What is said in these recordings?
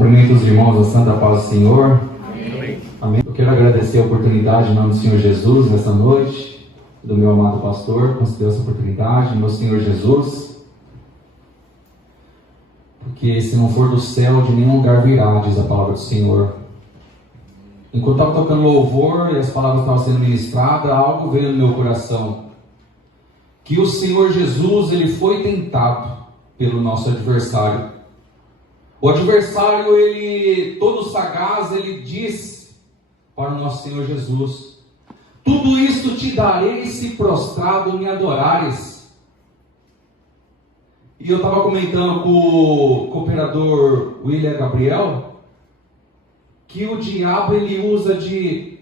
Cumprimento os irmãos da Santa Paz do Senhor. Amém. Amém. Eu quero agradecer a oportunidade em nome do Senhor Jesus nessa noite, do meu amado pastor, concedeu essa oportunidade, meu Senhor Jesus, porque se não for do céu, de nenhum lugar virá, diz a palavra do Senhor. Enquanto estava tocando louvor e as palavras estavam sendo ministradas, algo veio no meu coração, que o Senhor Jesus, ele foi tentado pelo nosso adversário. O adversário, ele, todo sagaz, ele diz para o nosso Senhor Jesus: tudo isto te darei se prostrado me adorares. E eu estava comentando com o cooperador William Gabriel, que o diabo, ele usa de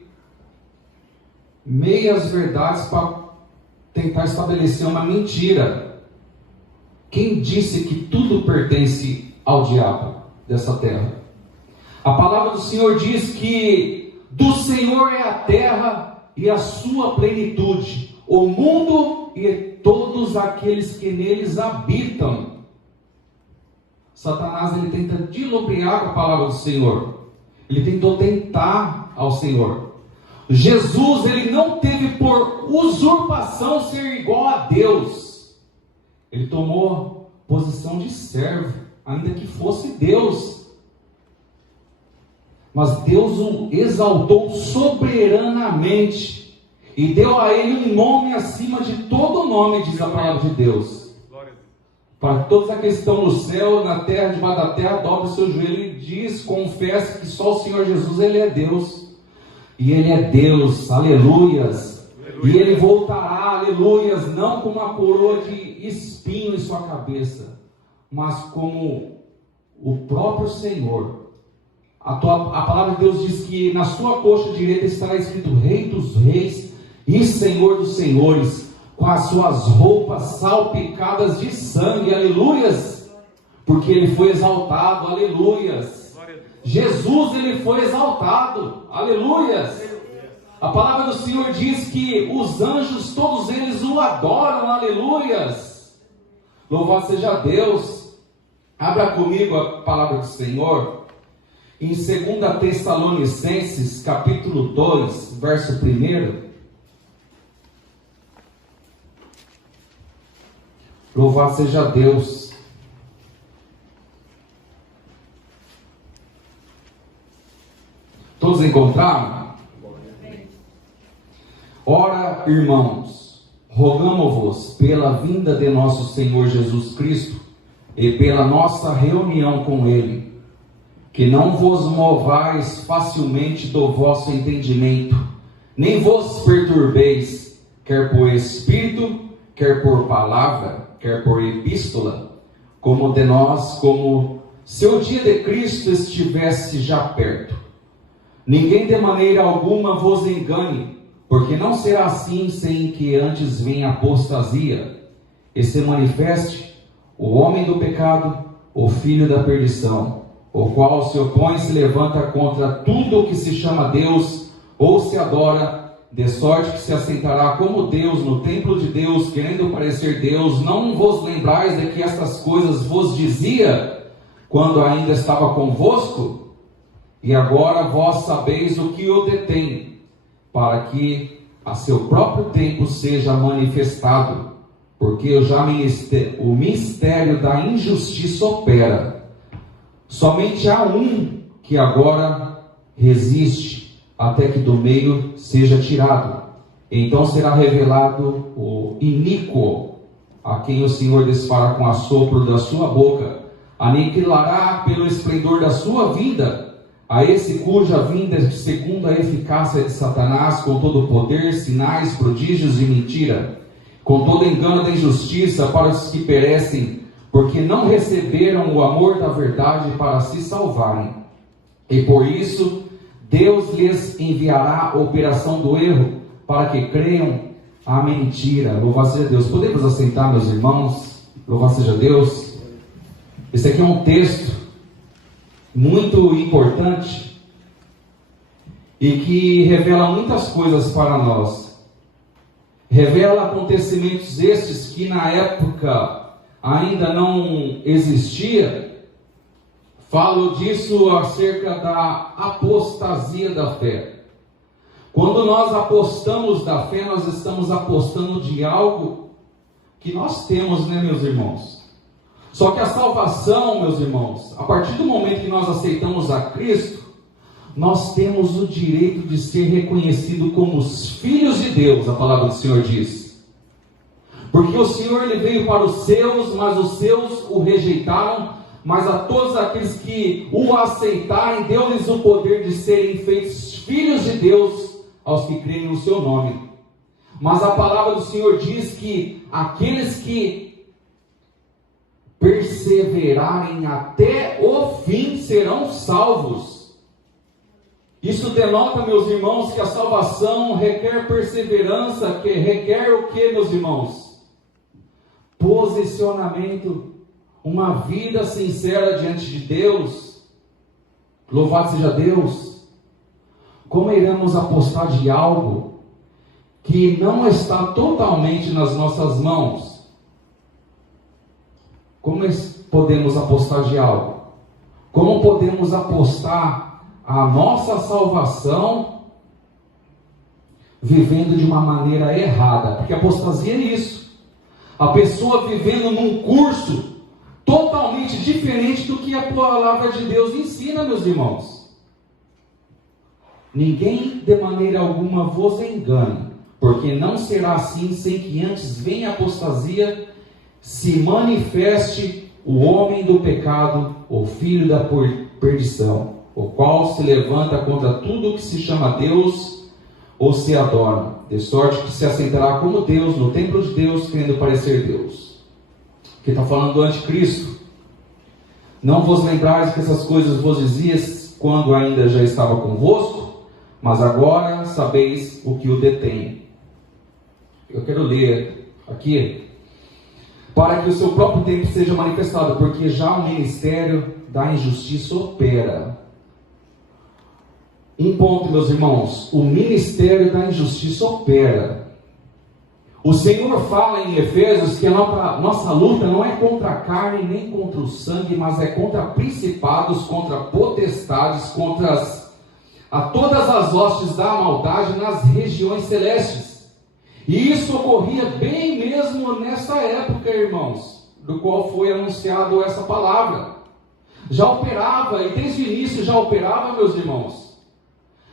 meias verdades para tentar estabelecer uma mentira. Quem disse que tudo pertence ao diabo dessa terra? A palavra do Senhor diz que do Senhor é a terra e a sua plenitude, o mundo e todos aqueles que neles habitam. Satanás, ele tenta dilubriar com a palavra do Senhor. Ele tentou tentar ao Senhor. Jesus, ele não teve por usurpação ser igual a Deus. Ele tomou posição de servo, ainda que fosse Deus. Mas Deus o exaltou soberanamente e deu a ele um nome acima de todo nome, diz a palavra de Deus. Para todos aqueles que estão no céu, na terra, debaixo da terra, dobre o seu joelho e diz, confessa que só o Senhor Jesus, ele é Deus. E ele é Deus, aleluias. Aleluia. E ele voltará, aleluias, não com uma coroa de espinho em sua cabeça, mas como o próprio Senhor. A palavra de Deus diz que na sua coxa direita estará escrito Rei dos Reis e Senhor dos Senhores, com as suas roupas salpicadas de sangue, aleluias, porque ele foi exaltado, aleluias. Jesus, ele foi exaltado, aleluias. A palavra do Senhor diz que os anjos, todos eles o adoram, aleluias. Louvado seja Deus. Abra comigo a palavra do Senhor em 2 Tessalonicenses, capítulo 2, verso 1. Louvado seja Deus. Todos encontraram? Ora, irmãos, rogamo-vos pela vinda de nosso Senhor Jesus Cristo e pela nossa reunião com Ele, que não vos movais facilmente do vosso entendimento, nem vos perturbeis, quer por espírito, quer por palavra, quer por epístola, como de nós, como se o dia de Cristo estivesse já perto. Ninguém de maneira alguma vos engane, porque não será assim sem que antes venha a apostasia, e se manifeste o homem do pecado, o filho da perdição, o qual se opõe e se levanta contra tudo o que se chama Deus, ou se adora, de sorte que se assentará como Deus no templo de Deus, querendo parecer Deus. Não vos lembrais de que estas coisas vos dizia, quando ainda estava convosco? E agora vós sabeis o que o detém, para que a seu próprio tempo seja manifestado, porque já o mistério da injustiça opera. Somente há um que agora resiste, até que do meio seja tirado. Então será revelado o iníquo, a quem o Senhor desfará com assopro da sua boca, aniquilará pelo esplendor da sua vinda, a esse cuja vinda é segundo a eficácia de Satanás, com todo o poder, sinais, prodígios e mentira, com todo engano da injustiça para os que perecem, porque não receberam o amor da verdade para se salvarem. E por isso Deus lhes enviará a operação do erro, para que creiam a mentira. Louvado seja Deus. Podemos assentar, meus irmãos? Louvado seja Deus. Esse aqui é um texto muito importante e que revela muitas coisas para nós. Revela acontecimentos estes que na época ainda não existia, Falo disso acerca da apostasia da fé. Quando nós apostamos da fé, nós estamos apostando de algo que nós temos, né, meus irmãos? Só que a salvação, meus irmãos, a partir do momento que nós aceitamos a Cristo, nós temos o direito de ser reconhecido como os filhos de Deus, a palavra do Senhor diz. Porque o Senhor ele veio para os seus, mas os seus o rejeitaram, mas a todos aqueles que o aceitarem, deu-lhes o poder de serem feitos filhos de Deus, aos que creem no seu nome. Mas a palavra do Senhor diz que aqueles que perseverarem até o fim serão salvos. Isso denota, meus irmãos, que a salvação requer perseverança, que requer o que, meus irmãos? Posicionamento, uma vida sincera diante de Deus. Louvado seja Deus. Como iremos apostar de algo que não está totalmente nas nossas mãos? Como podemos apostar de algo? Como podemos apostar a nossa salvação vivendo de uma maneira errada? Porque apostasia é isso. A pessoa vivendo num curso totalmente diferente do que a palavra de Deus ensina, meus irmãos. Ninguém de maneira alguma vos engane, porque não será assim sem que antes venha a apostasia, se manifeste o homem do pecado, o filho da perdição, o qual se levanta contra tudo o que se chama Deus ou se adora, de sorte que se assentará como Deus no templo de Deus, querendo parecer Deus. Que está falando do anticristo. Não vos lembrais que essas coisas vos dizias quando ainda já estava convosco, mas agora sabeis o que o detém. Eu quero ler aqui, para que o seu próprio tempo seja manifestado, porque já o ministério da injustiça opera. Um ponto, meus irmãos, o ministério da injustiça opera. O Senhor fala em Efésios que a nossa luta não é contra a carne nem contra o sangue, mas é contra principados, contra potestades, contra a todas as hostes da maldade nas regiões celestes. E isso ocorria bem mesmo nessa época, irmãos, do qual foi anunciado essa palavra. Já operava, e desde o início já operava, meus irmãos.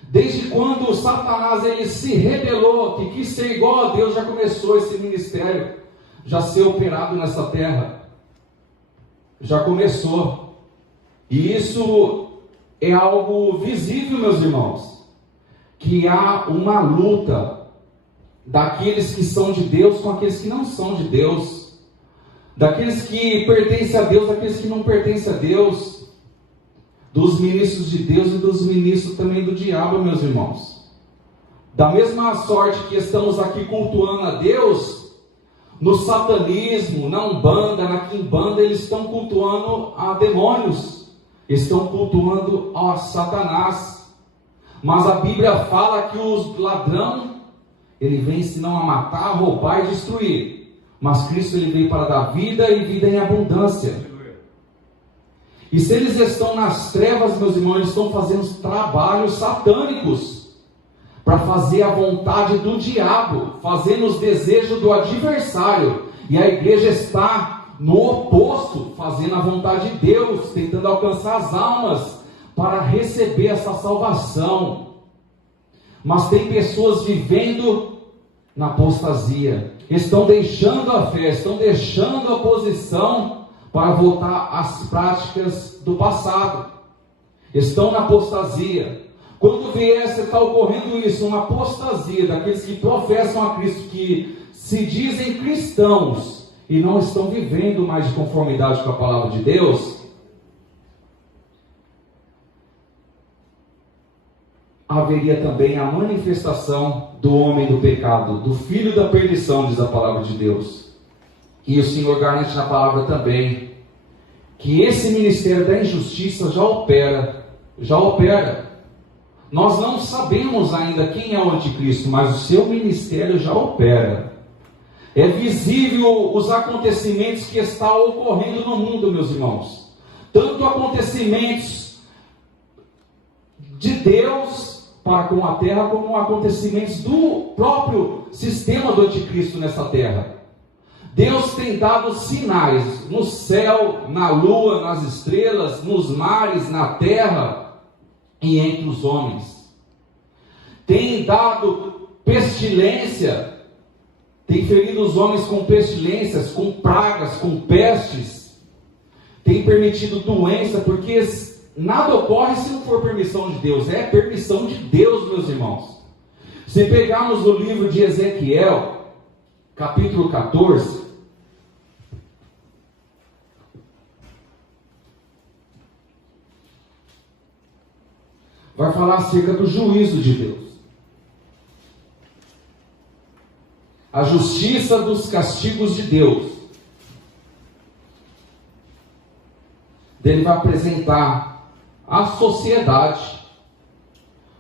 Desde quando Satanás ele se rebelou, que quis ser igual a Deus, já começou esse ministério, já ser operado nessa terra. Já começou. E isso é algo visível, meus irmãos, que há uma luta daqueles que são de Deus com aqueles que não são de Deus, daqueles que pertencem a Deus, daqueles que não pertencem a Deus, dos ministros de Deus e dos ministros também do diabo, meus irmãos. Da mesma sorte que estamos aqui cultuando a Deus, no satanismo, na Umbanda, na Quimbanda, eles estão cultuando a demônios, estão cultuando a Satanás. Mas a Bíblia fala que o ladrão, ele vem senão a matar, roubar e destruir. Mas Cristo ele veio para dar vida e vida em abundância. E se eles estão nas trevas, meus irmãos, eles estão fazendo trabalhos satânicos para fazer a vontade do diabo, fazendo os desejos do adversário. E a igreja está no oposto, fazendo a vontade de Deus, tentando alcançar as almas para receber essa salvação. Mas tem pessoas vivendo na apostasia, estão deixando a fé, estão deixando a posição para voltar às práticas do passado. Estão na apostasia. Quando vier, está ocorrendo isso, uma apostasia daqueles que professam a Cristo, que se dizem cristãos e não estão vivendo mais de conformidade com a palavra de Deus, haveria também a manifestação do homem do pecado, do filho da perdição, diz a palavra de Deus. E o Senhor garante na palavra também que esse ministério da injustiça já opera. Nós não sabemos ainda quem é o anticristo, mas o seu ministério já opera. É visível os acontecimentos que estão ocorrendo no mundo, meus irmãos. tanto acontecimentos de Deus para com a terra, como acontecimentos do próprio sistema do anticristo nessa terra. Deus tem dado sinais no céu, na lua, nas estrelas, nos mares, na terra e entre os homens. Tem dado pestilência, tem ferido os homens com pestilências, com pragas, com pestes. Tem permitido doença, porque nada ocorre se não for permissão de Deus. É permissão de Deus, meus irmãos. Se pegarmos o livro de Ezequiel, capítulo 14, vai falar acerca do juízo de Deus. A justiça dos castigos de Deus. Ele vai apresentar a sociedade,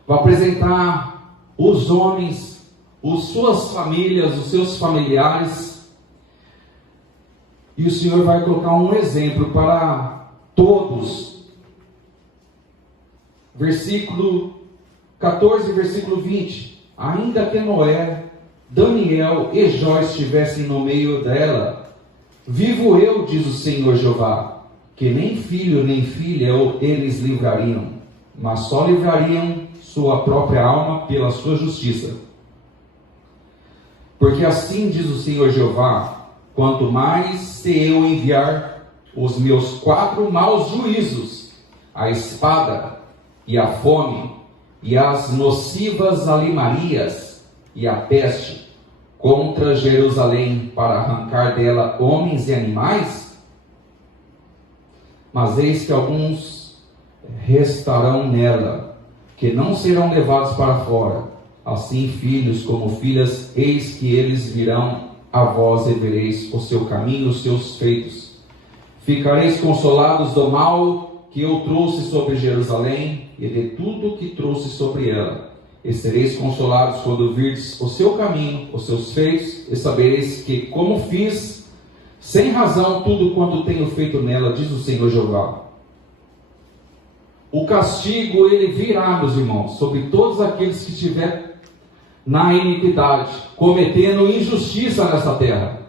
vai apresentar os homens, as suas famílias, os seus familiares, e o Senhor vai colocar um exemplo para todos. Versículo 14, versículo 20. Ainda que Noé, Daniel e Jó estivessem no meio dela, vivo eu, diz o Senhor Jeová, que nem filho nem filha eles livrariam, mas só livrariam sua própria alma pela sua justiça. Porque assim diz o Senhor Jeová, quanto mais se eu enviar os meus 4 maus juízos, a espada e a fome, e as nocivas alimarias, e a peste, contra Jerusalém, para arrancar dela homens e animais, mas eis que alguns restarão nela, que não serão levados para fora, assim filhos como filhas, eis que eles virão a vós e vereis o seu caminho, os seus feitos. Ficareis consolados do mal que eu trouxe sobre Jerusalém, e de tudo que trouxe sobre ela. E sereis consolados quando virdes o seu caminho, os seus feitos, e sabereis que, como fiz, sem razão, tudo quanto tenho feito nela, diz o Senhor Jeová. O castigo, ele virá, meus irmãos, sobre todos aqueles que estiverem na iniquidade, cometendo injustiça nessa terra.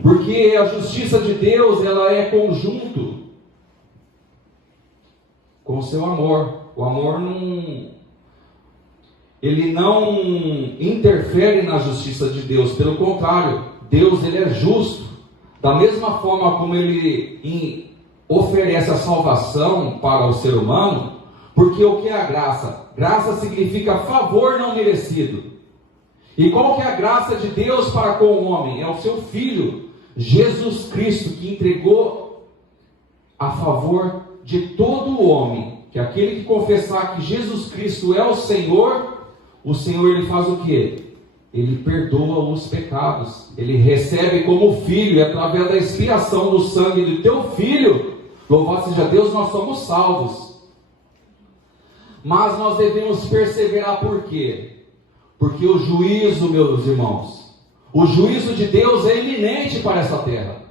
Porque a justiça de Deus, ela é conjunto com o seu amor. O amor ele não interfere na justiça de Deus, pelo contrário, Deus, ele é justo. Da mesma forma como ele oferece a salvação para o ser humano, porque o que é a graça? Graça significa favor não merecido. E qual que é a graça de Deus para com o homem? É o seu Filho, Jesus Cristo, que entregou a favor de todo o homem, que aquele que confessar que Jesus Cristo é o Senhor ele faz o quê? Ele perdoa os pecados, ele recebe como filho, e através da expiação do sangue do teu filho, louvado seja Deus, nós somos salvos. Mas nós devemos perseverar, por quê? Porque o juízo, meus irmãos, o juízo de Deus é iminente para essa terra.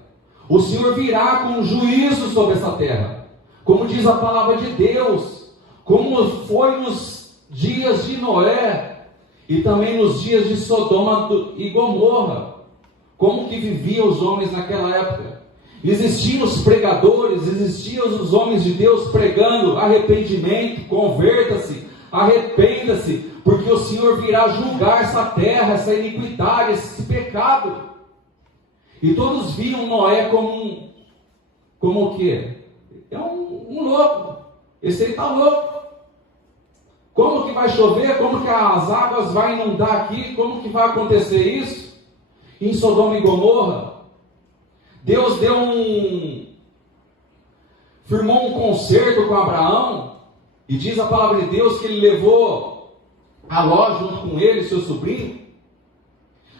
O Senhor virá com juízo sobre essa terra, como diz a palavra de Deus, como foi nos dias de Noé, e também nos dias de Sodoma e Gomorra, como que viviam os homens naquela época. Existiam os pregadores, existiam os homens de Deus pregando arrependimento, converta-se, arrependa-se, porque o Senhor virá julgar essa terra, essa iniquidade, esse pecado. E todos viam Noé como o quê? É um louco, esse aí está louco. Como que vai chover? Como que as águas vão inundar aqui? Como que vai acontecer isso? Em Sodoma e Gomorra, Deus firmou um concerto com Abraão, e diz a palavra de Deus que ele levou a Ló junto com ele, seu sobrinho.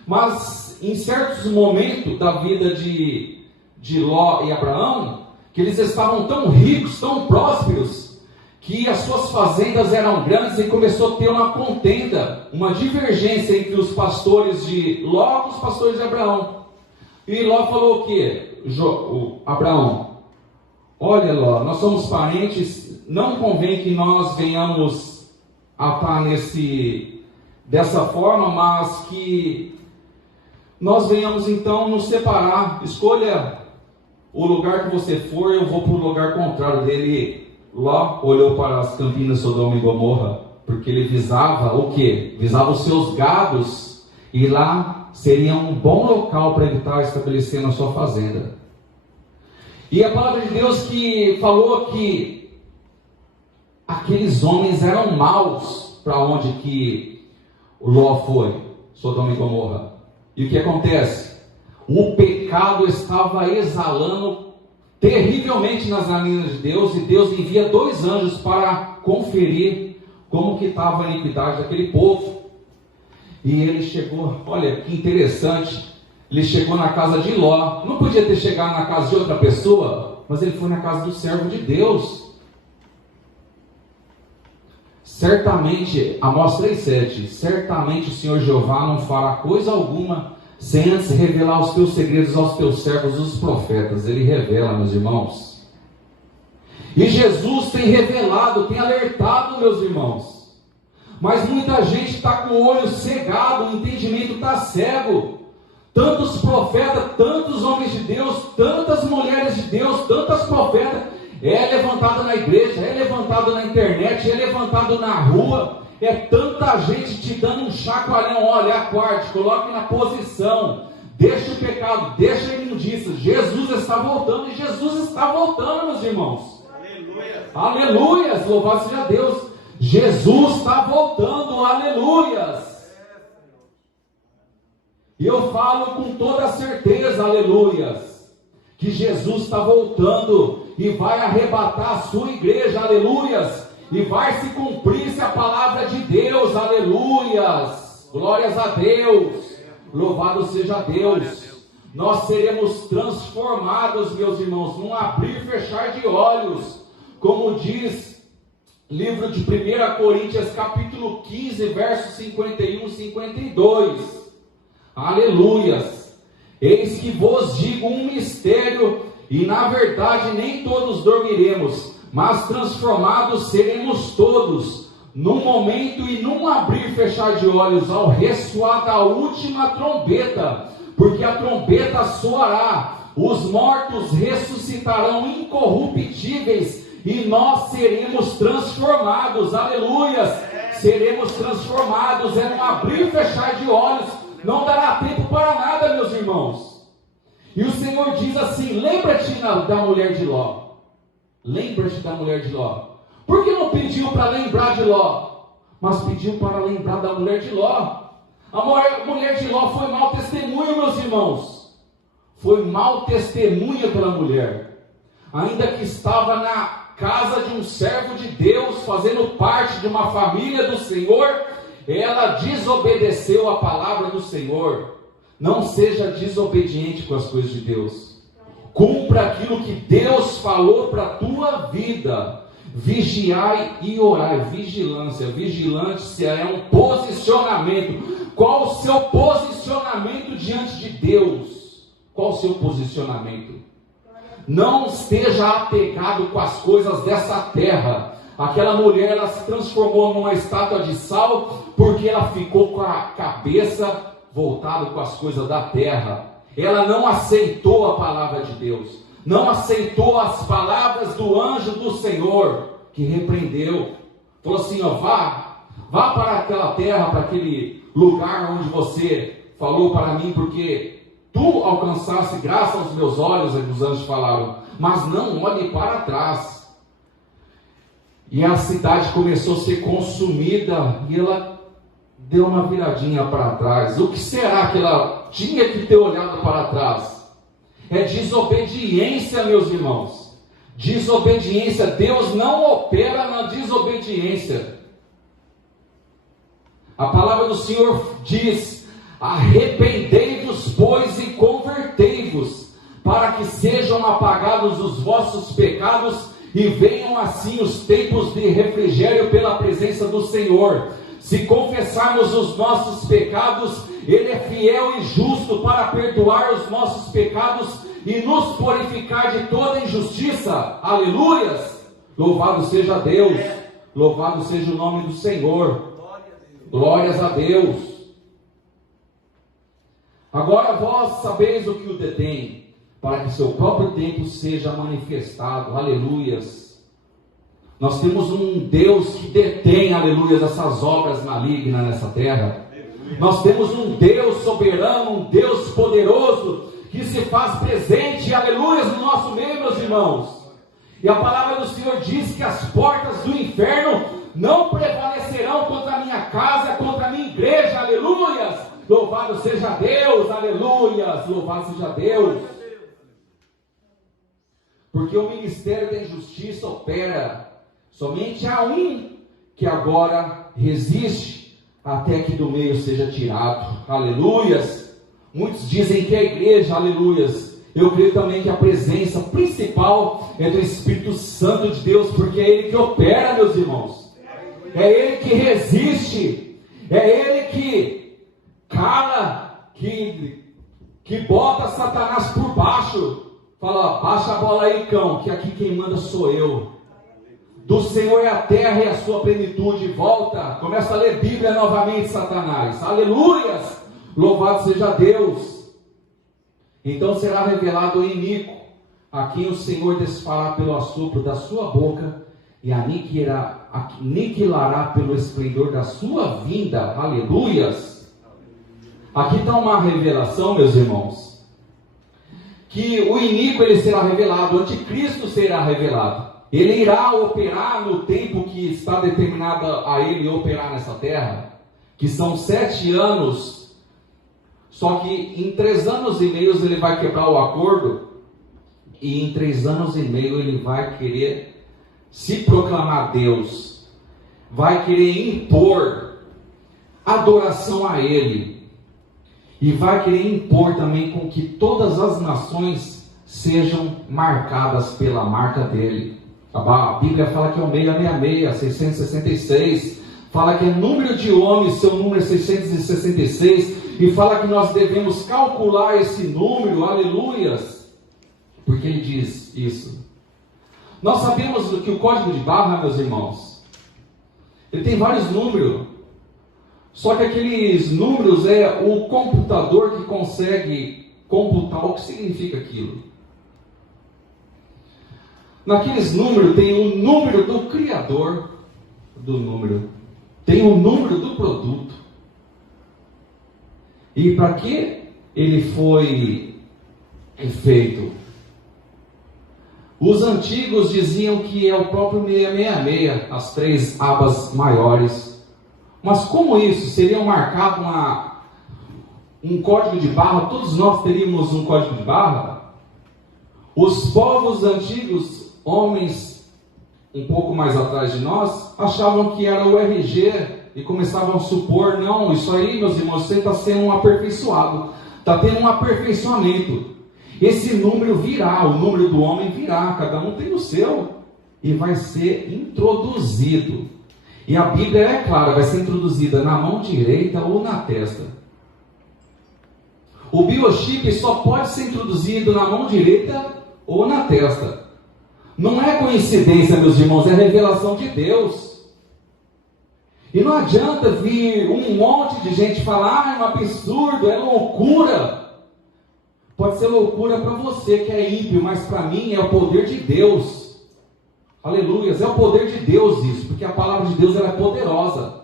Mas em certos momentos da vida de Ló e Abraão, que eles estavam tão ricos, tão prósperos, que as suas fazendas eram grandes, e começou a ter uma contenda, uma divergência entre os pastores de Ló e os pastores de Abraão. E Ló falou o quê? Abraão, olha Ló, nós somos parentes, não convém que nós venhamos a estar dessa forma, mas que nós venhamos então nos separar. Escolha o lugar que você for, eu vou para o lugar contrário dele. Ló olhou para as campinas de Sodoma e Gomorra, porque ele visava o quê? Visava os seus gados, e lá seria um bom local para ele estar estabelecendo a sua fazenda. E a palavra de Deus que falou que aqueles homens eram maus para onde que Ló foi, Sodoma e Gomorra. E o que acontece? O pecado estava exalando terrivelmente nas narinas de Deus, e Deus envia 2 anjos para conferir como que estava a iniquidade daquele povo. E ele chegou, olha que interessante, ele chegou na casa de Ló. Não podia ter chegado na casa de outra pessoa, mas ele foi na casa do servo de Deus. Certamente, Amós 3,7, certamente o Senhor Jeová não fará coisa alguma sem antes revelar os teus segredos aos teus servos, os profetas. Ele revela, meus irmãos. E Jesus tem revelado, tem alertado, meus irmãos. Mas muita gente está com o olho cegado, o entendimento está cego. Tantos profetas, tantos homens de Deus, tantas mulheres de Deus, tantas profetas, é levantado na igreja, é levantado na internet, é levantado na rua, é tanta gente te dando um chacoalhão. Olha, acorde, coloque na posição, deixa o pecado, deixa a imundícia. Jesus está voltando, e Jesus está voltando, meus irmãos. Aleluia. Aleluias, louvado seja Deus. Jesus está voltando, aleluias. E eu falo com toda certeza, aleluias, que Jesus está voltando e vai arrebatar a sua igreja, aleluias, e vai se cumprir-se a palavra de Deus, aleluias. Glórias a Deus, louvado seja Deus. Nós seremos transformados, meus irmãos, num abrir e fechar de olhos, como diz livro de 1 Coríntios, capítulo 15, versos 51 e 52. Aleluias. Eis que vos digo um mistério, e na verdade nem todos dormiremos, mas transformados seremos todos, num momento e num abrir e fechar de olhos, ao ressoar da última trombeta, porque a trombeta soará, os mortos ressuscitarão incorruptíveis, e nós seremos transformados, aleluias, seremos transformados, é um abrir e fechar de olhos, não dará tempo para nada, meus irmãos. E o Senhor diz assim: lembra-te da mulher de Ló, lembra-te da mulher de Ló. Por que não pediu para lembrar de Ló, mas pediu para lembrar da mulher de Ló? A mulher de Ló foi mau testemunho, meus irmãos, foi mau testemunha pela mulher, ainda que estava na casa de um servo de Deus, fazendo parte de uma família do Senhor, ela desobedeceu a palavra do Senhor. Não seja desobediente com as coisas de Deus, cumpra aquilo que Deus falou para a tua vida. Vigiai e orai, vigilância, vigilância é um posicionamento. Qual o seu posicionamento diante de Deus? Qual o seu posicionamento? Não esteja apegado com as coisas dessa terra. Aquela mulher, ela se transformou numa estátua de sal, porque ela ficou com a cabeça voltada com as coisas da terra. Ela não aceitou a palavra de Deus, não aceitou as palavras do anjo do Senhor, que repreendeu. Falou assim, ó, vá para aquela terra, para aquele lugar onde você falou para mim, porque tu alcançaste graça aos meus olhos, os anjos falaram, mas não olhe para trás. E a cidade começou a ser consumida, e ela deu uma viradinha para trás. O que será que ela tinha que ter olhado para trás? É desobediência, meus irmãos. Desobediência. Deus não opera na desobediência. A palavra do Senhor diz: arrependei-vos, pois, e convertei-vos, para que sejam apagados os vossos pecados, e venham assim os tempos de refrigério pela presença do Senhor. Se confessarmos os nossos pecados, Ele é fiel e justo para perdoar os nossos pecados e nos purificar de toda injustiça. Aleluias! Louvado seja Deus, louvado seja o nome do Senhor. Glórias a Deus. Agora vós sabeis o que o detém, para que seu próprio tempo seja manifestado. Aleluias. Nós temos um Deus que detém, aleluias, essas obras malignas nessa terra. Nós temos um Deus soberano, um Deus poderoso, que se faz presente, aleluias, no nosso meio, meus irmãos. E a palavra do Senhor diz que as portas do inferno não prevalecerão contra a minha casa, contra a minha igreja, aleluias. Louvado seja Deus, aleluias, louvado seja Deus. Porque o ministério da injustiça opera. Somente há um que agora resiste até que do meio seja tirado. Aleluias. Muitos dizem que é a igreja, aleluias. Eu creio também que a presença principal é do Espírito Santo de Deus, porque é Ele que opera, meus irmãos. É Ele que resiste. É Ele que cala, que bota Satanás por baixo. Fala, baixa a bola aí, cão, que aqui quem manda sou eu. Do Senhor é a terra e a sua plenitude. Volta, começa a ler Bíblia novamente, Satanás. Aleluias, louvado seja Deus. Então será revelado o iníquo, a quem o Senhor desfará pelo assopro da sua boca, e aniquilará pelo esplendor da sua vinda. Aleluias. Aqui está uma revelação, meus irmãos, que o iníquo ele será revelado, o anticristo será revelado. Ele irá operar no tempo que está determinado a ele operar nessa terra, que são 7 anos, só que em 3 anos e meio ele vai quebrar o acordo, e em 3 anos e meio ele vai querer se proclamar Deus, vai querer impor adoração a Ele, e vai querer impor também com que todas as nações sejam marcadas pela marca dele. A Bíblia fala que é o 666, 666, fala que é número de homens, seu número é 666, e fala que nós devemos calcular esse número, aleluias, porque ele diz isso. Nós sabemos que o código de barra, meus irmãos, ele tem vários números, só que aqueles números é o computador que consegue computar o que significa aquilo. Naqueles números tem o número do criador do número, tem o número do produto. E para que ele foi feito? Os antigos diziam que é o próprio 666, as 3 abas maiores. Mas como isso? Seria marcado um código de barra? Todos nós teríamos um código de barra? Os povos antigos, homens um pouco mais atrás de nós, achavam que era o RG e começavam a supor, não, isso aí, meus irmãos, você está sendo um aperfeiçoado, está tendo um aperfeiçoamento. Esse número virá, o número do homem virá, cada um tem o seu, e vai ser introduzido. E a Bíblia é clara, vai ser introduzida na mão direita ou na testa. O biochip só pode ser introduzido na mão direita ou na testa. Não é coincidência, meus irmãos, é revelação de Deus. E não adianta vir um monte de gente falar, é um absurdo, é loucura. Pode ser loucura para você que é ímpio, mas para mim é o poder de Deus. Aleluia, é o poder de Deus isso, porque a palavra de Deus ela é poderosa.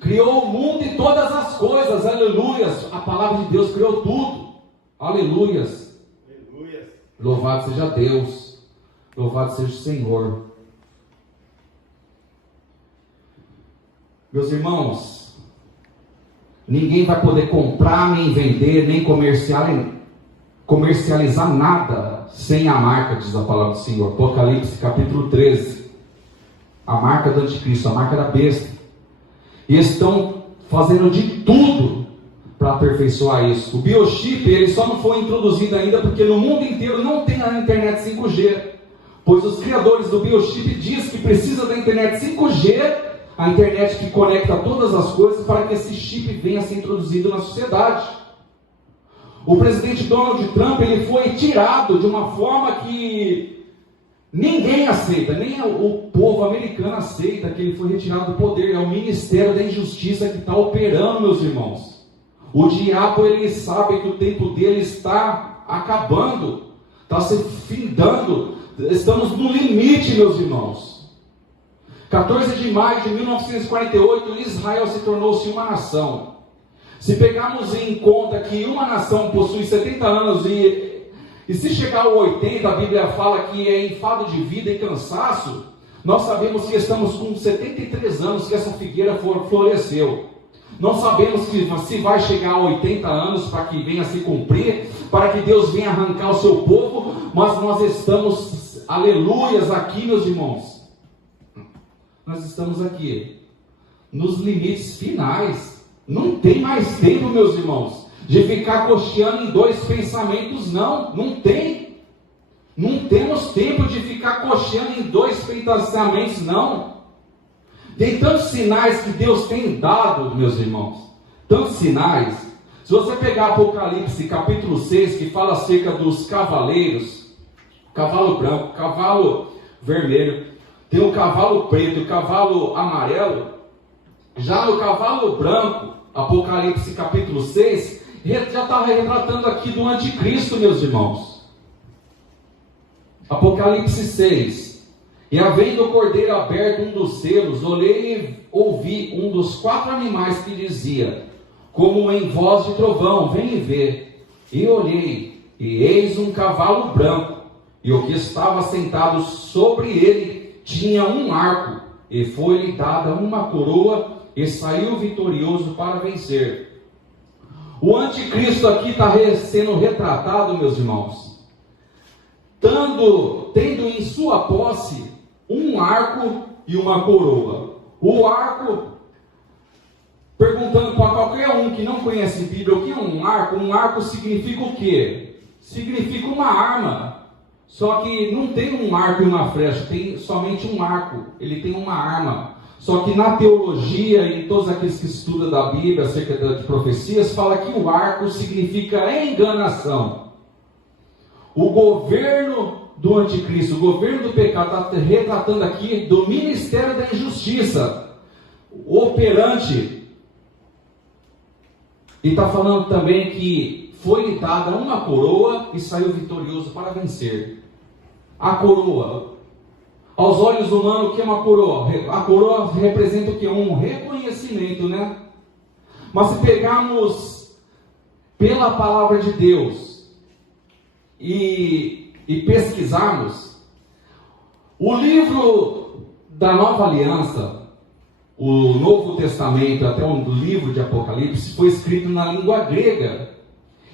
Criou o mundo e todas as coisas, aleluia. A palavra de Deus criou tudo. Aleluia. Louvado seja Deus. Louvado seja o Senhor. Meus irmãos, ninguém vai poder comprar, nem vender, nem comercializar nada sem a marca, diz a palavra do Senhor. Apocalipse capítulo 13. A marca do anticristo, a marca da besta. E estão fazendo de tudo para aperfeiçoar isso. O biochip, ele só não foi introduzido ainda porque no mundo inteiro não tem a internet 5G. Pois os criadores do biochip dizem que precisa da internet 5G, a internet que conecta todas as coisas, para que esse chip venha a ser introduzido na sociedade. O presidente Donald Trump, ele foi tirado de uma forma que ninguém aceita, nem o povo americano aceita que ele foi retirado do poder. É o Ministério da Injustiça que está operando, meus irmãos. O diabo, ele sabe que o tempo dele está acabando, está se findando. Estamos no limite, meus irmãos. 14 de maio de 1948, Israel se tornou-se uma nação. Se pegarmos em conta que uma nação possui 70 anos e se chegar ao 80, a Bíblia fala que é enfado de vida e cansaço, nós sabemos que estamos com 73 anos que essa figueira floresceu. Não sabemos se vai chegar a 80 anos para que venha se cumprir, para que Deus venha arrancar o seu povo, mas nós estamos, aleluias, aqui, meus irmãos. Nós estamos aqui, nos limites finais. Não tem mais tempo, meus irmãos, de ficar cocheando em dois pensamentos, não tem. Não temos tempo de ficar cocheando em dois pensamentos, não. Tem tantos sinais que Deus tem dado, meus irmãos, tantos sinais. Se você pegar Apocalipse capítulo 6, que fala acerca dos cavaleiros, cavalo branco, cavalo vermelho, tem o cavalo preto, o cavalo amarelo. Já no cavalo branco, Apocalipse capítulo 6, já está retratando aqui do anticristo, meus irmãos. Apocalipse 6. E havendo o cordeiro aberto um dos selos, olhei e ouvi um dos 4 animais que dizia, como em voz de trovão, vem e vê. E olhei, e eis um cavalo branco, e o que estava sentado sobre ele tinha um arco, e foi-lhe dada uma coroa, e saiu vitorioso para vencer. O anticristo aqui está sendo retratado, meus irmãos, tendo em sua posse um arco e uma coroa. O arco, perguntando para qualquer um que não conhece Bíblia, o que é um arco? Um arco significa o quê? Significa uma arma. Só que não tem um arco e uma flecha, tem somente um arco. Ele tem uma arma. Só que na teologia e todos aqueles que estudam da Bíblia acerca de profecias, fala que o arco significa enganação. O governo do anticristo, o governo do pecado, está retratando aqui do ministério da injustiça, operante. E está falando também que foi-lhe dada uma coroa e saiu vitorioso para vencer. A coroa. Aos olhos humanos, o que é uma coroa? A coroa representa o que? Um reconhecimento, né? Mas se pegarmos pela palavra de Deus e pesquisarmos, o livro da Nova Aliança, o Novo Testamento, até o livro de Apocalipse, foi escrito na língua grega.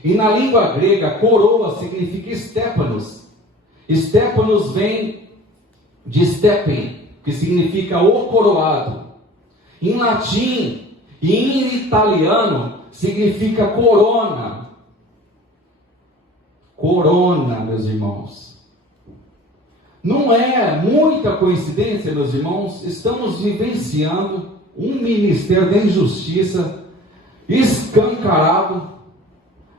E na língua grega, coroa significa Stépanos. Stépanos vem de steppen, que significa o coroado. Em latim e em italiano significa corona. Corona, meus irmãos. Não é muita coincidência, meus irmãos, estamos vivenciando um ministério da injustiça escancarado,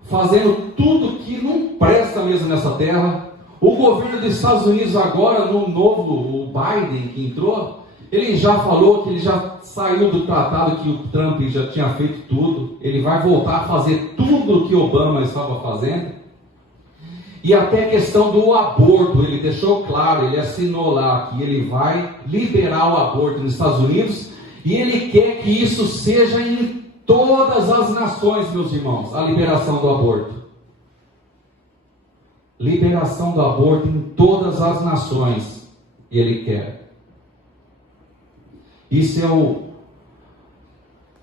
fazendo tudo que não presta mesmo nessa terra. O governo dos Estados Unidos agora, no novo, o Biden que entrou, ele já falou que ele já saiu do tratado, que o Trump já tinha feito tudo. Ele vai voltar a fazer tudo o que Obama estava fazendo. E até a questão do aborto, ele deixou claro, ele assinou lá que ele vai liberar o aborto nos Estados Unidos. E ele quer que isso seja em todas as nações, meus irmãos, a liberação do aborto. Liberação do aborto em todas as nações, ele quer. Isso é o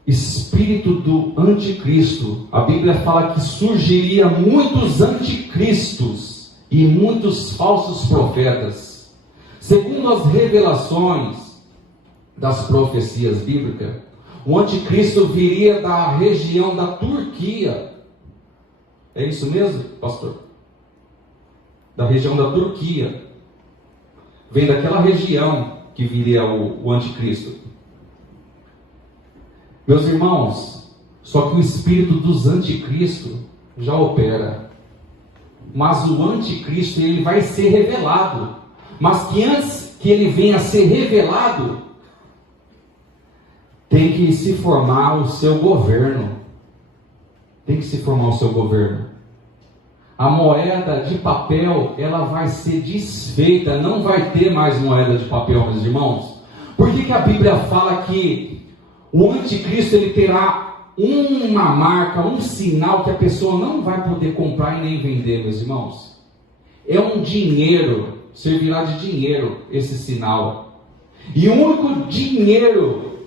espírito do anticristo. A Bíblia fala que surgiria muitos anticristos e muitos falsos profetas. Segundo as revelações das profecias bíblicas, o anticristo viria da região da Turquia. É isso mesmo, pastor? Da região da Turquia. Vem daquela região que viria o anticristo. Meus irmãos, só que o espírito dos anticristos já opera. Mas o anticristo, ele vai ser revelado. Mas que antes que ele venha a ser revelado, tem que se formar o seu governo. Tem que se formar o seu governo. A moeda de papel, ela vai ser desfeita. Não vai ter mais moeda de papel, meus irmãos. Por que a Bíblia fala que o anticristo, ele terá uma marca, um sinal que a pessoa não vai poder comprar e nem vender, meus irmãos? É um dinheiro, servirá de dinheiro esse sinal. E o único dinheiro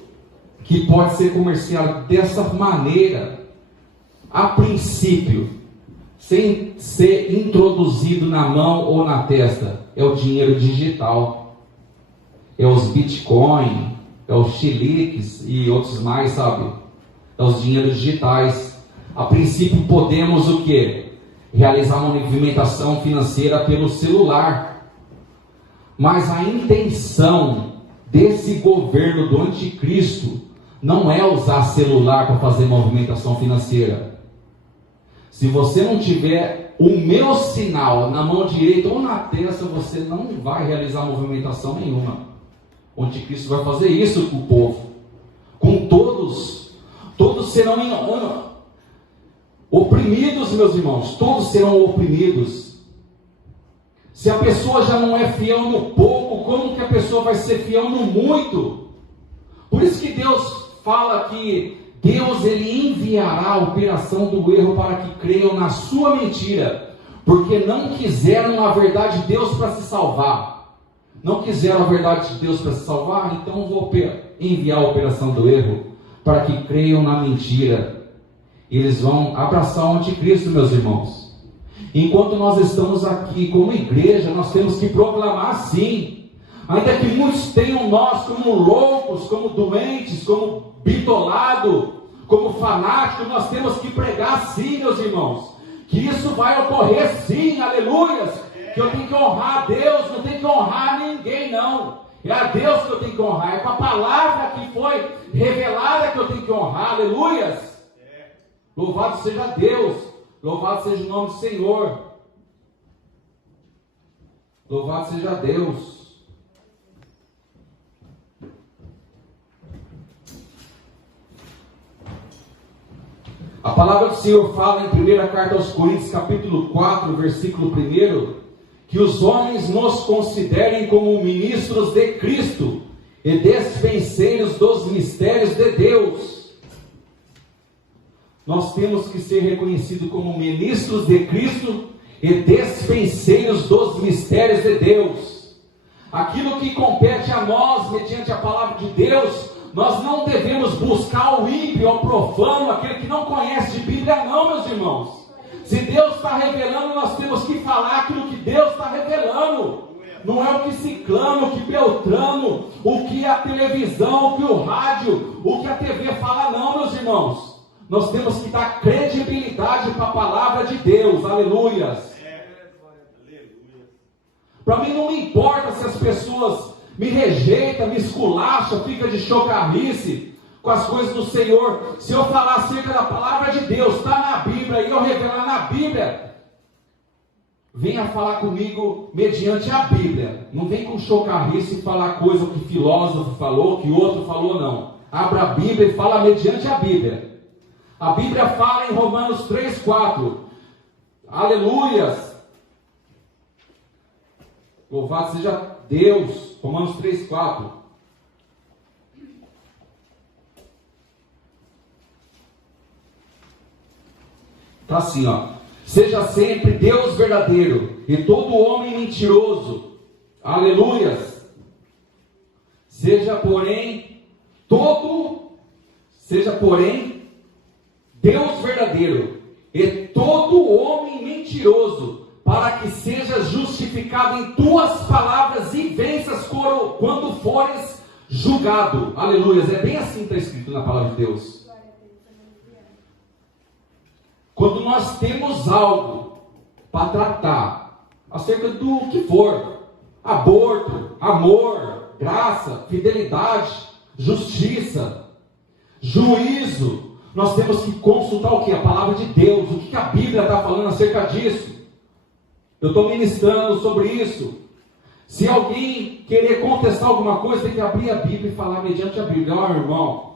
que pode ser comercial dessa maneira, a princípio, sem ser introduzido na mão ou na testa, é o dinheiro digital. É os Bitcoin, é os Xilix e outros mais, sabe? É os dinheiros digitais. A princípio podemos o quê? Realizar uma movimentação financeira pelo celular. Mas a intenção desse governo do anticristo não é usar celular para fazer movimentação financeira. Se você não tiver o meu sinal na mão direita ou na testa, você não vai realizar movimentação nenhuma. O anticristo vai fazer isso com o povo. Com todos serão oprimidos, meus irmãos. Todos serão oprimidos. Se a pessoa já não é fiel no pouco, como que a pessoa vai ser fiel no muito? Por isso que Deus fala que Deus, ele enviará a operação do erro para que creiam na sua mentira, porque não quiseram a verdade de Deus para se salvar. Não quiseram a verdade de Deus para se salvar, então vou enviar a operação do erro para que creiam na mentira. Eles vão abraçar o anticristo, meus irmãos. Enquanto nós estamos aqui como igreja, nós temos que proclamar sim. Ainda que muitos tenham nós como loucos, como doentes, como bitolados, como fanáticos, nós temos que pregar sim, meus irmãos. Que isso vai ocorrer sim, aleluias. Que eu tenho que honrar a Deus, não tenho que honrar ninguém não. É a Deus que eu tenho que honrar, é com a palavra que foi revelada que eu tenho que honrar, aleluias. Louvado seja Deus, louvado seja o nome do Senhor. Louvado seja Deus. A palavra do Senhor fala em 1 carta aos Coríntios, capítulo 4, versículo 1, que os homens nos considerem como ministros de Cristo e despenseiros dos mistérios de Deus. Nós temos que ser reconhecidos como ministros de Cristo e despenseiros dos mistérios de Deus. Aquilo que compete a nós, mediante a palavra de Deus, nós não devemos buscar o ímpio, o profano, aquele que não conhece de Bíblia, não, meus irmãos. Se Deus está revelando, nós temos que falar aquilo que Deus está revelando. Não é o que Ciclano, o que Beltrano, o que a televisão, o que o rádio, o que a TV fala, não, meus irmãos. Nós temos que dar credibilidade para a palavra de Deus, aleluias. Para mim não me importa se as pessoas me rejeitam, me esculacham, ficam de chocarrice com as coisas do Senhor. Se eu falar acerca da palavra de Deus, está na Bíblia, e eu revelar na Bíblia, venha falar comigo mediante a Bíblia. Não vem com chocarrice e falar coisa que filósofo falou, que outro falou, não. Abra a Bíblia e fala mediante a Bíblia. A Bíblia fala em Romanos 3:4. Aleluias. Louvado seja Deus. Romanos 3:4. Está assim, ó. Seja sempre Deus verdadeiro e todo homem mentiroso. Aleluias. Seja porém Deus verdadeiro e todo homem mentiroso, para que sejas justificado em tuas palavras e venças quando fores julgado. Aleluias. É bem assim que está escrito na palavra de Deus. Quando nós temos algo para tratar acerca do que for, aborto, amor, graça, fidelidade, justiça, juízo, Nós temos que consultar o que? A palavra de Deus. O que a Bíblia está falando acerca disso? Eu estou ministrando sobre isso. Se alguém querer contestar alguma coisa, tem que abrir a Bíblia e falar mediante a Bíblia. Ó, irmão,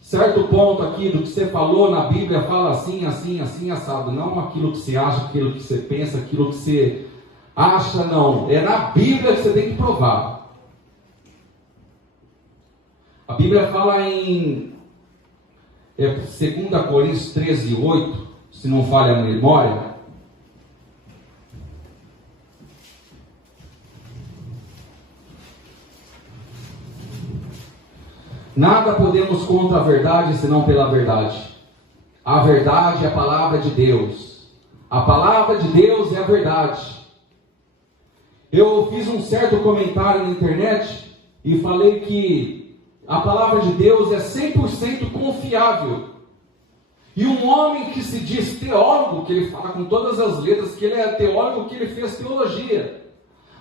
certo ponto aqui do que você falou na Bíblia, fala assim, assim, assim, assado. Não aquilo que você acha, aquilo que você pensa, aquilo que você acha, não. É na Bíblia que você tem que provar. A Bíblia fala em 2 Coríntios 13:8, se não falha a memória. Nada podemos contra a verdade, senão pela verdade. A verdade é a palavra de Deus. A palavra de Deus é a verdade. Eu fiz um certo comentário na internet e falei que a palavra de Deus é 100% confiável. E um homem que se diz teólogo, que ele fala com todas as letras que ele é teólogo, que ele fez teologia,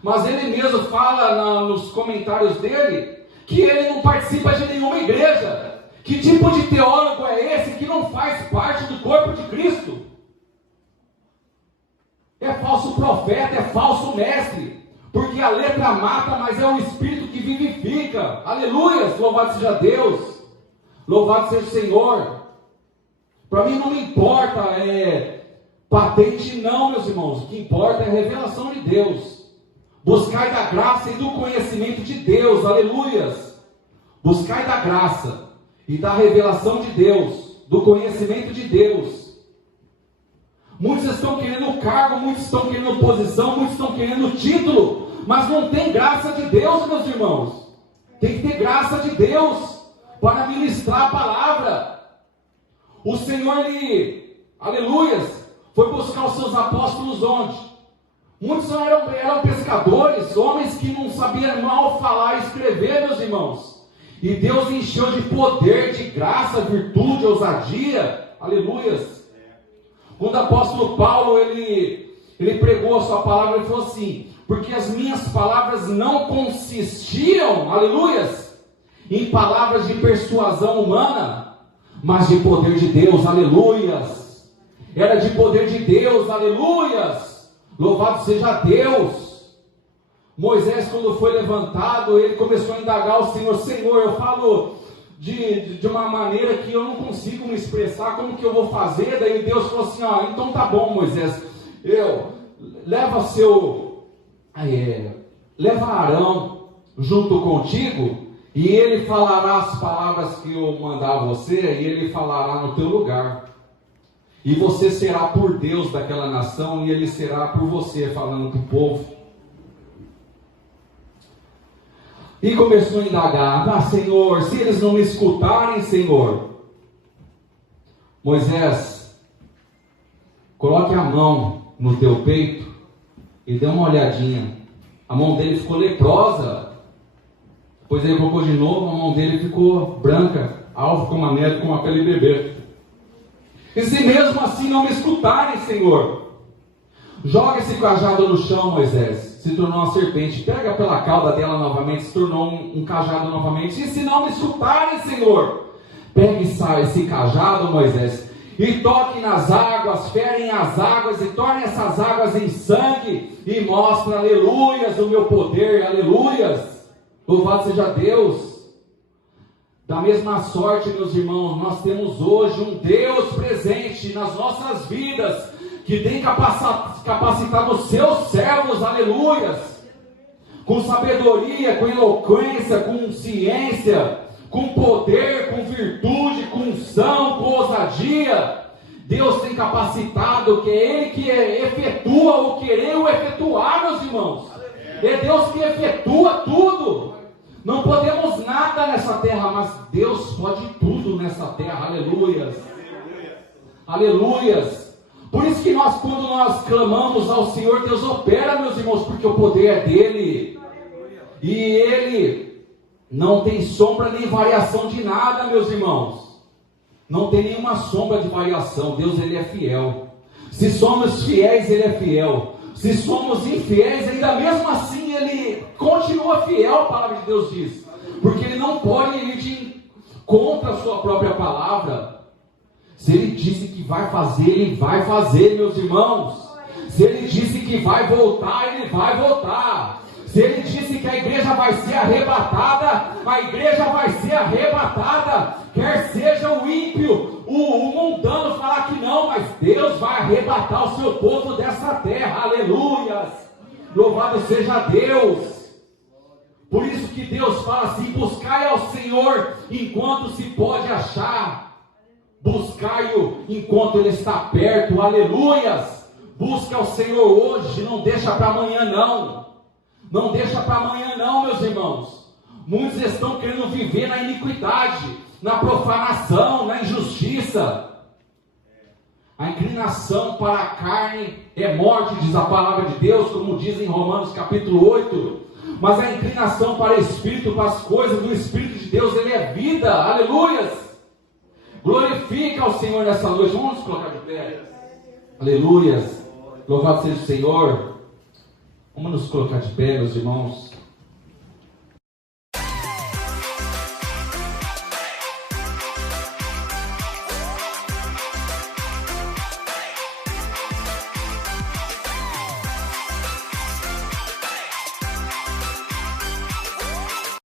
mas ele mesmo fala nos comentários dele que ele não participa de nenhuma igreja. Que tipo de teólogo é esse que não faz parte do corpo de Cristo? É falso profeta, é falso mestre, porque a letra mata, mas é o Espírito que vivifica. Aleluia, louvado seja Deus, louvado seja o Senhor. Para mim não me importa patente não, meus irmãos. O que importa é a revelação de Deus. Buscai da graça e do conhecimento de Deus, aleluias. Buscai da graça e da revelação de Deus, do conhecimento de Deus. Muitos estão querendo cargo, muitos estão querendo posição, muitos estão querendo título, mas não tem graça de Deus, meus irmãos. Tem que ter graça de Deus para ministrar a palavra. O Senhor, aleluias, foi buscar os seus apóstolos onde? Muitos eram pescadores, homens que não sabiam mal falar e escrever, meus irmãos. E Deus encheu de poder, de graça, virtude, ousadia. Aleluias. Quando o apóstolo Paulo, ele pregou a sua palavra, ele falou assim: porque as minhas palavras não consistiam, aleluias, em palavras de persuasão humana, mas de poder de Deus, aleluias. Era de poder de Deus, aleluias. Louvado seja Deus. Moisés, quando foi levantado, ele começou a indagar o Senhor: Senhor, eu falo de uma maneira que eu não consigo me expressar, como que eu vou fazer? Daí Deus falou assim: então tá bom, Moisés, leva Arão junto contigo, e ele falará as palavras que eu mandar a você, e ele falará no teu lugar. E você será por Deus daquela nação, e ele será por você, falando com o povo. E começou a indagar: Senhor, se eles não me escutarem, Senhor. Moisés, coloque a mão no teu peito e dê uma olhadinha. A mão dele ficou leprosa. Depois ele colocou de novo, a mão dele ficou branca, alvo como a neve, como aquele bebê. E se mesmo assim não me escutarem, Senhor, joga esse cajado no chão, Moisés. Se tornou uma serpente. Pega pela cauda dela novamente, se tornou um cajado novamente. E se não me escutarem, Senhor, pegue esse cajado, Moisés, e toque nas águas, ferem as águas e torne essas águas em sangue, e mostre, aleluias, o meu poder, aleluias. Louvado seja Deus. Da mesma sorte, meus irmãos, nós temos hoje um Deus presente nas nossas vidas, que tem capacitado os seus servos, aleluias, com sabedoria, com eloquência, com ciência, com poder, com virtude, com unção, com ousadia. Deus tem capacitado, que é Ele que efetua o querer o efetuar, meus irmãos. É Deus que efetua tudo. Não podemos nada nessa terra, mas Deus pode tudo nessa terra, aleluias. Aleluias. Por isso que quando nós clamamos ao Senhor, Deus opera, meus irmãos, porque o poder é dele. E Ele não tem sombra nem variação de nada, meus irmãos. Não tem nenhuma sombra de variação. Deus, Ele é fiel. Se somos fiéis, Ele é fiel. Se somos infiéis, ainda mesmo assim Ele continua fiel, a palavra de Deus diz. Porque Ele não pode ir contra a sua própria palavra. Se Ele disse que vai fazer, Ele vai fazer, meus irmãos. Se Ele disse que vai voltar, Ele vai voltar. Se Ele disse que a igreja vai ser arrebatada, a igreja vai ser arrebatada. Quer seja o ímpio, o mundano falar que não, mas Deus vai arrebatar o seu povo dessa terra. Aleluias! Louvado seja Deus! Por isso que Deus fala assim: buscai ao Senhor enquanto se pode achar. Buscai-o enquanto Ele está perto. Aleluias! Busca ao Senhor hoje, não deixa para amanhã não. Não deixa para amanhã não, meus irmãos. Muitos estão querendo viver na iniquidade, na profanação, na injustiça. A inclinação para a carne é morte, diz a palavra de Deus, como diz em Romanos capítulo 8. Mas a inclinação para o Espírito, para as coisas do Espírito de Deus, ele é vida. Aleluias! Glorifica ao Senhor nessa noite. Vamos nos colocar de pé. Aleluias! Louvado seja o Senhor. Vamos nos colocar de pé, meus irmãos.